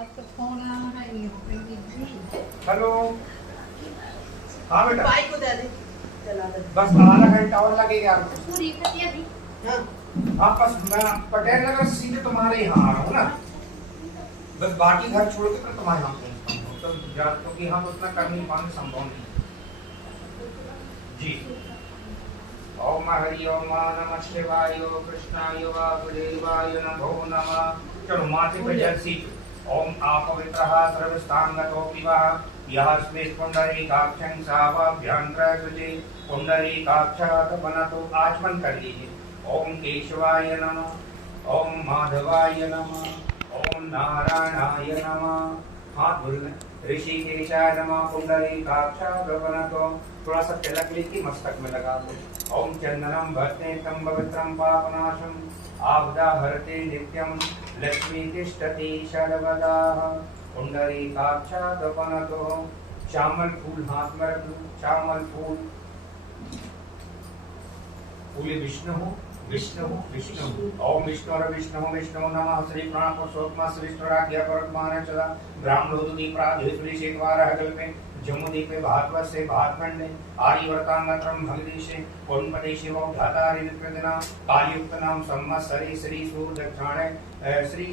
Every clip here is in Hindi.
आज तो फोन आ रहा है हेलो। हाँ बेटा, बाइक को दे दे, चला दे। बस आधा घंटा और लगेगा आपको। पूरी कटिया भी। हाँ हाँ बस मैं पटेल नगर से सीधे तुम्हारे यहाँ आ रहा हूँ ना। बस बाकी घर छोड़ के फिर तुम्हारे यहाँ पहुँचता हूँ, तो क्योंकि हम उतना कर नहीं पाएंगे, संभव नहीं जी। ओम हरि ओम नमः शिवाय कृष्णाय वासुदेवाय नमो नमः। चलो माथे पे जल सींच। ओम अपवित्रः सर्वस्तांगतो विवाह यः स्मृत पुंडरीकाक्षं सावाभ्यंतरसुचे पुंडरीकाक्षात् बनतो। आचमन कर लीजिए। ओम केशवाय नमः, ओम माधवाय नमः, ओम नारायणाय नमः। हाथ धुल लें। ऋषिकेशाय नमः, पुंडरीकाक्षात् बनतो। थोड़ा सा तिलक लेके मस्तक में लगा दो। ओम चंदनम भस्मेकं पवित्रं पापनाशं आपदा हरते नित्यं लक्ष्मी तिष्ठति सर्वदा। पुंडरीकाक्षात् बनतो। चामल फूल हाथ में रख लो। चामल फूल। बोले विष्णु हो, विष्णु हो, विष्णु हो। ओम विष्णु और विष्णु विष्णु नमः। श्री प्राण पुरुषोत्तम श्री विष्णुराज्ञा परमान चला ब्राह्मणोदुनी प्रादेश्वरी शेतवारः कल्पे जम्मूदीपे भारतवर्ष से भारतखंडे आर्यवर्तांगत्रम भगदेशे कोणपदेशे वो धातारि विकृतना कालयुक्त नाम संवत्सरे श्री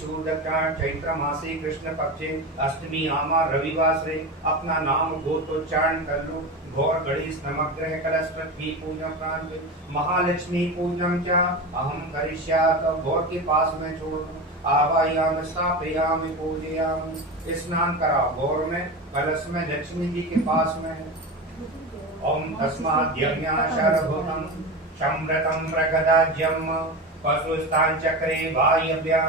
सूर्यदक्षिण चैत्र मासे कृष्ण पक्षे अष्टमी आमा रविवासरे अपना नाम गोत्रोच्चारण कर लो। गौर गणेश नवग्रह कलश पृथ्वी पूजन प्रांत महालक्ष्मी पूजन च अहम करिष्यामि। गौर के पास में छोड़ दो। आवायाम स्थापयामि पूजयामि। स्नान कराओ गौर में, कलश में, लक्ष्मी जी के पास में। ओम तस्मात् यज्ञाशरभूतं सम्रतं प्रगदाज्यं पशुस्तान चक्रे वायव्या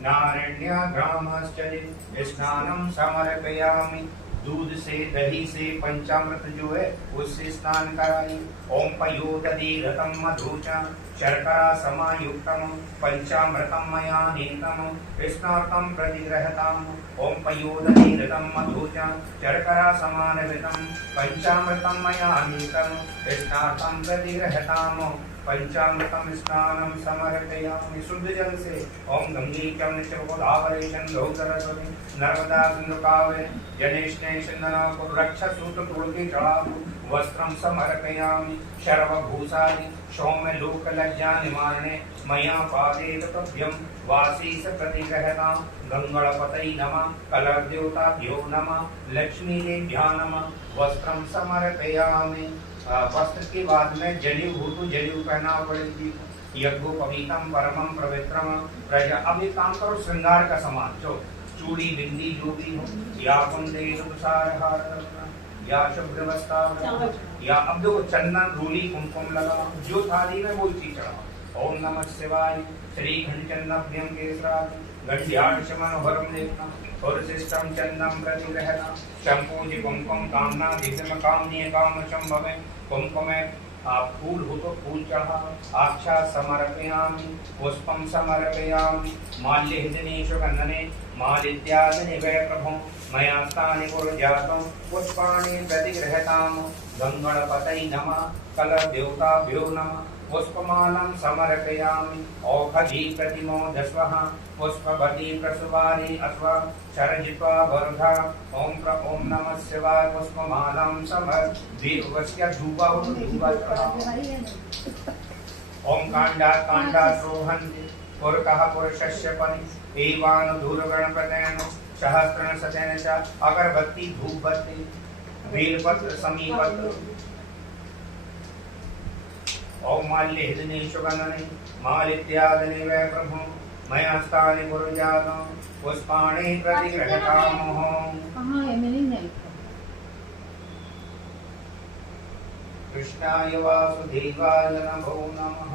नारण्य ग्रामश्चर्य। स्नानं समर्पयामि। दूध से, दही से, पंचामृत जो है उससे स्नान कराई। ओम पयोदधि घृतं मधुचा शर्करा समायुक्तम पंचामृतं मया नीतम स्नातं प्रतिगृहताम्। ओम पयोदधि घृतं मधुचा शर्करा समानघृतं पंचामृतं मया नीतम स्नातं प्रतिगृहताम्। पंचामृतं स्नानं समर्पयामि। शुद्ध जल से। ओम गंगे च गोदावरी सिंधु सरस्वती नर्मदा सिंधु कावेरी जनेष्णे सिंधना को रक्षा सूत्र तोड़ के चढ़ाओ। वस्त्रं समर्पयामि सर्वभूषादि सौम्य लोक लज्जा निवारणे मया पादे तभ्यं वासीस प्रतिगृहतां। गंगणपतये नमः, कलर देवताभ्यो नमः, लक्ष्मी देव्या नमः। वस्त्रं समर्पयामि। वस्त्र के बाद में जनेऊ हो तो जनेऊ पहना पड़ेगी। यज्ञोपवीतम परमं पवित्रम प्रजा। अब एक काम करो, श्रृंगार का सामान जो चूड़ी बिंदी जो भी हो, या कुंदेश हार या शुभ्र वस्त्र या अब देखो चंदन रोली कुमकुम लगा, जो थाली में वो चीज चढ़ाओ। ओम नमः शिवाय। श्री घंचन्नभ्यं केसराज गंध्याशमनोहरम देखना और सिस्टम चंदम प्रति रहना शंपूज कुमकुम कामना दिव्यम कामनीय काम संभवे। कुमकुम फूल हो तो फूल चढ़ा। आक्षा समर्पयामि पुष्पम समर्पयामि माल्यहितनेषु गन्धने मालित्यादि वै प्रभो मया स्थानि पुरुजातं पुष्पाणि प्रतिगृहताम्। गंगणपतये नमः, कलर देवताभ्यो नमः। पुष्पमालं समर्पयामि। औषधि प्रतिमो दस्वः पुष्पवती प्रसुवारी अथवा शरजित्वा वरुधा। ओम नमः शिवाय। पुष्पमालं समर्पयामि। धूपा हो तो धूपा चढ़ाओ। ओम कांडात् रोहन्ति पुरकः पुरुषस्य परि एवान् धूर्गणपतेन सहस्रेण शतेन च। अगरबत्ती धूप बत्ती बेलपत्र समीपत्र। ओम माल्यहितनेषु गन्धने मालित्यादि वै प्रभो मया स्थानि पुरुजातं पुष्पाणि प्रतिगृहतामः। कहाँ है? मैंने नहीं। कृष्णाय वासुदेवाय नमो नमः।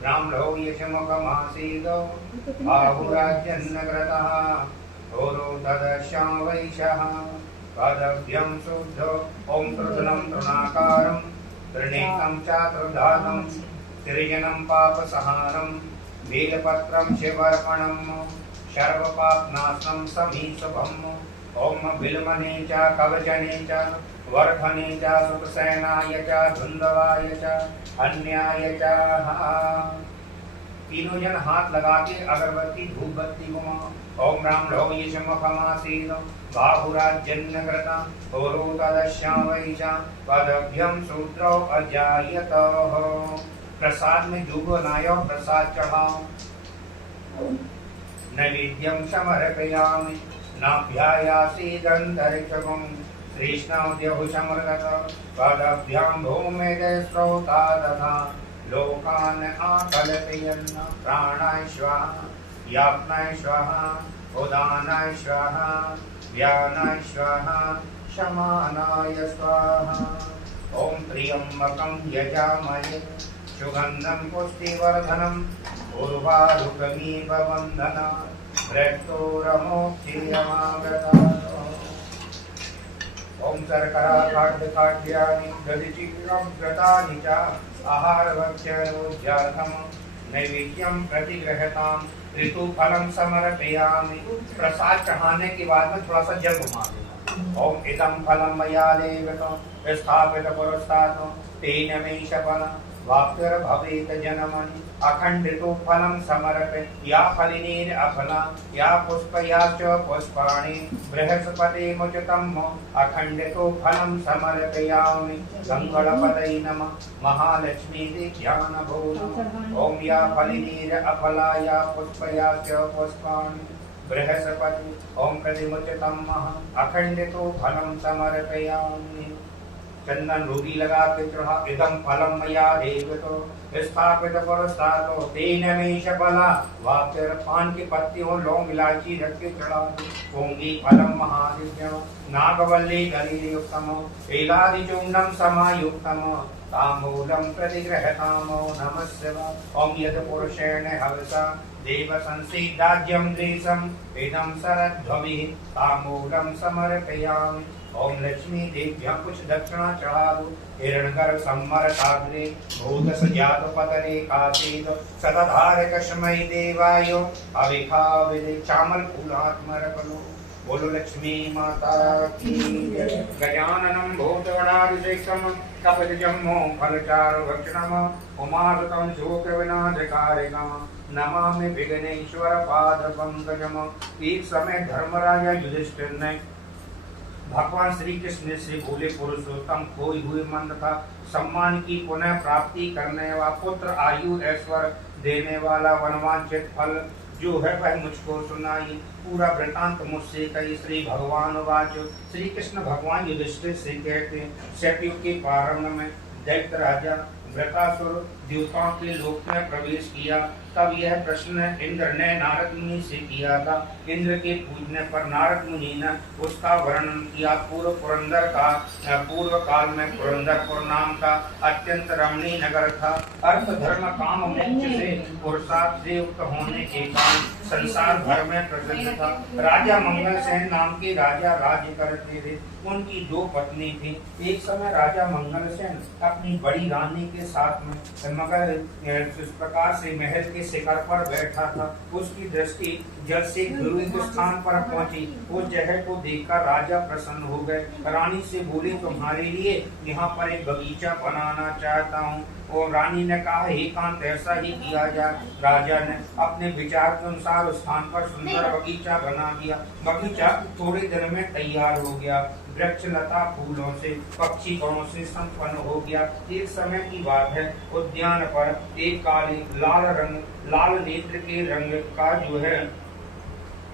ब्राह्मणो यशमुखमासीदो बाहुराजन्नकृतः घोरो तदश्याम वैशः पदभ्यं शुद्धो। ओम तृणं तृणाकारं त्रिनेत्रं चातुर्धातं त्रिजनं पापसहारं बेलपत्रं शिवर्पणं सर्वपापनाशनं समीशुभम्। ओम बिल्वने च कवचने च वर्धने च सुखसेनाय च धुन्धवाय च अन्याय च। तीनों जन हाथ लगा के अगरबत्ती धूप बत्ती घुमाओ। ओम राम लो यशमखमासीनो बाहुराजन्य कृता होरो तदश्यावैजा पदभ्यम शूद्रो अजायतः। प्रसाद में जो बनायो प्रसाद चढ़ाओ। नैवेद्यम समर्पयामि नाभ्यायासीदन्तरिक्षगं कृष्णोद्यहुषमृगत पदभ्यां भूमेदे स्रोता तथा लोकान् आकल्पयन् प्राणाय स्वाहा यापनाय स्वाहा उदानाय स्वाहा व्यानाय स्वाहा शमानाय स्वाहा। ओम त्र्यंबकं यजामहे सुगंधं पुष्टिवर्धनम् उर्वारुकमीव बन्धनात् मृत्योर्मुक्षीयमामृतात्। ओम शर्करा खाद्यानि दधिचिरव्रतानि च आहारभक्षणोद्यार्थं नैवेद्यं प्रतिगृहतां ऋतुफलं समर्पयामि। प्रसाद चढ़ाने के बाद में थोड़ा सा जल घुमा दूंगा। ओम इदं फलं मया देवतं स्थापित पुरस्तात् तेन मे शपथ वाक्यर्भवेत जनमनि अखंडितो फलं समर्पय या फलिनीर अफला या पुष्पयाश्च पुष्पाणि बृहस्पते मुचितं अखंडितो फलं समर्पयामि। गंगणपतये नमः महालक्ष्मी देव्यानभो नमः। ओम या फलिनीर अफला या पुष्पयाश्च पुष्पाणि बृहस्पति ओम प्रतिमुचितं अखंडितो फलं समर्पयामि। चंदन रूबी लगा के चढ़ा इदम फलम मया देवतो स्थापित पुरस्तातो तेन मे शपला। वाक्य पान की पत्तियों लौंग इलायची रख के चढ़ा पोंगी फलम महादिव्यम नागवल्ली गलीयुक्तम एलादिचूर्णम समायुक्तम ताम्बूलम प्रतिगृहतामो नमः शिवाय। ओम यद पुरुषेण हवसा देव संसीदाज्यम द्वेषम इदं सरध्वमिः ताम्बूलम समर्पयामि। ओम लक्ष्मी देव्यां कुछ दक्षिणा चढ़ा दो। हिरण्यगर्भ सम्मर सागरे भूत सजात पतरे काशीद सदाधारक शमय देवायो अविखा विदे चामल फूलात्मरकलो। बोलो लक्ष्मी माता की जय। गजाननं भूतगणाधिसेकं कपितजम्मो फलचारु भक्षणम् उमासुतं शोकविनाशकारिणम् नमामि विघ्नेश्वर पादपंकजम्। एक समय धर्मराजा युधिष्ठिर ने भगवान श्री कृष्ण से बोले पुरुषोत्तम खोई हुए मन था सम्मान की पुनः प्राप्ति करने वाला पुत्र आयु ऐश्वर्य देने वाला वनवांछित फल जो है वह मुझको सुनाई। पूरा वृतांत मुझसे कही। श्री भगवान वाच श्री कृष्ण भगवान युधिष्ठिर से कहते हैं सतयुग के प्रारंभ में दैत्य राजा वृतासुर देवताओं के लोक में प्रवेश किया। तब यह प्रश्न इंद्र ने नारद मुनि से किया था। इंद्र के पूजने पर नारद मुनि ने उसका वर्णन किया। पूर्व काल में पुरंदरपुर नाम का अत्यंत रमणीय नगर था। अर्थ धर्म काम मोक्ष से पुरुषार्थ से युक्त होने के कारण संसार भर में प्रसिद्ध था। राजा मंगलसेन नाम के राजा राज्य करते थे। उनकी दो पत्नी थी। एक समय राजा मंगलसेन अपनी बड़ी रानी के साथ में मगर इस प्रकार से महल के शिखर पर बैठा था। उसकी दृष्टि जल से ध्रुव के स्थान पर पहुंची। उस जगह को देखकर राजा प्रसन्न हो गए। रानी से बोले तुम्हारे लिए यहाँ पर एक बगीचा बनाना चाहता हूँ। और रानी ने कहा एकांत ऐसा ही किया जाए। राजा ने अपने विचार के अनुसार उस स्थान पर सुंदर बगीचा बना दिया। बगीचा थोड़े दिन में तैयार हो गया। वृक्ष लता फूलों से पक्षी गणों से संपन्न हो गया। एक समय की बात है उद्यान पर एक काली लाल नेत्र के रंग का जो है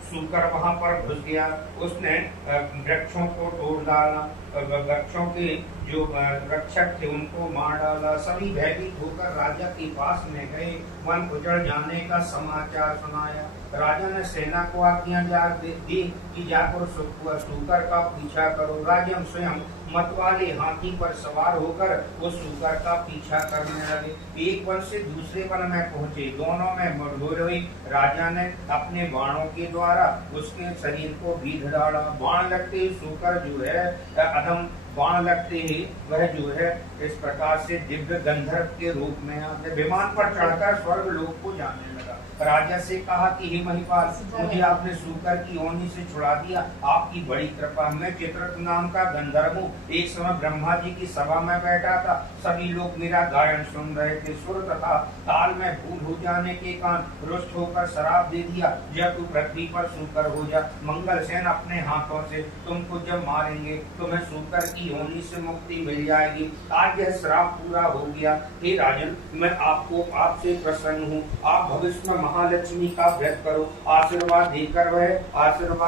सूकर वहां पर घुस गया। उसने वृक्षों को तोड़ डाला। वृक्षों के जो रक्षक थे उनको मार डाला। सभी भयभीत होकर राजा के पास में गए। वन उजड़ जाने का समाचार सुनाया। राजा ने सेना को आज्ञा दी कि जाकर सूकर का पीछा करो। राजा स्वयं मतवाले हाथी पर सवार होकर उस सूकर का पीछा करने लगे। एक वन से दूसरे वन में पहुंचे। दोनों में मुठभेड़ हुई। राजा ने अपने बाणों के द्वारा उसके शरीर को बीध डाला। बाण लगते ही सूकर जो है अधम बाण लगते ही वह जो है इस प्रकार से दिव्य गंधर्व के रूप में आते विमान पर चढ़कर स्वर्ग लोक को जाने लगा। राजा से कहा कि हे महिपाल, मुझे आपने सूकर की योनि से छुड़ा दिया, आपकी बड़ी कृपा। मैं चित्ररथ नाम का गंधर्व हूँ। एक समय ब्रह्मा जी की सभा में बैठा था, सभी लोग मेरा गायन सुन रहे थे। सुर तथा ताल में भूल हो जाने के कारण रुष्ट होकर श्राप दे दिया, जब तू पृथ्वी पर सूकर हो जा। मंगलसेन अपने हाथों से तुमको जब मारेंगे तुम्हें सूकर की योनि से मुक्ति मिल जाएगी। आज यह श्राप पूरा हो गया। हे राजन, मैं आपसे प्रसन्न हूँ। आप भविष्य में महालक्ष्मी का व्रत करो। आशीर्वाद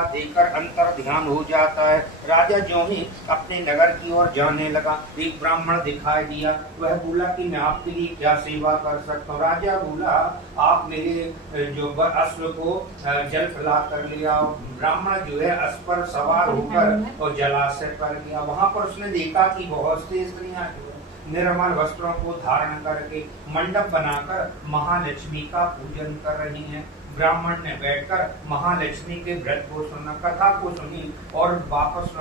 देकर अंतर ध्यान हो जाता है। राजा जो ही अपने नगर की ओर जाने लगा, एक ब्राह्मण दिखाई दिया। वह बोला कि मैं आपके लिए क्या सेवा कर सकता हूँ। राजा बोला, आप मेरे जो अश्व को जल पिला कर ले आओ। ब्राह्मण जो है अश्व पर सवार होकर और जलाशय पर गया। वहां पर उसने देखा कि बहुत सी स्त्रियां जो है निर्मल वस्त्रों को धारण करके मंडप बनाकर महालक्ष्मी का पूजन कर रही हैं। ब्राह्मण ने बैठकर महालक्ष्मी के व्रत को सुना, कथा को सुनी और वापस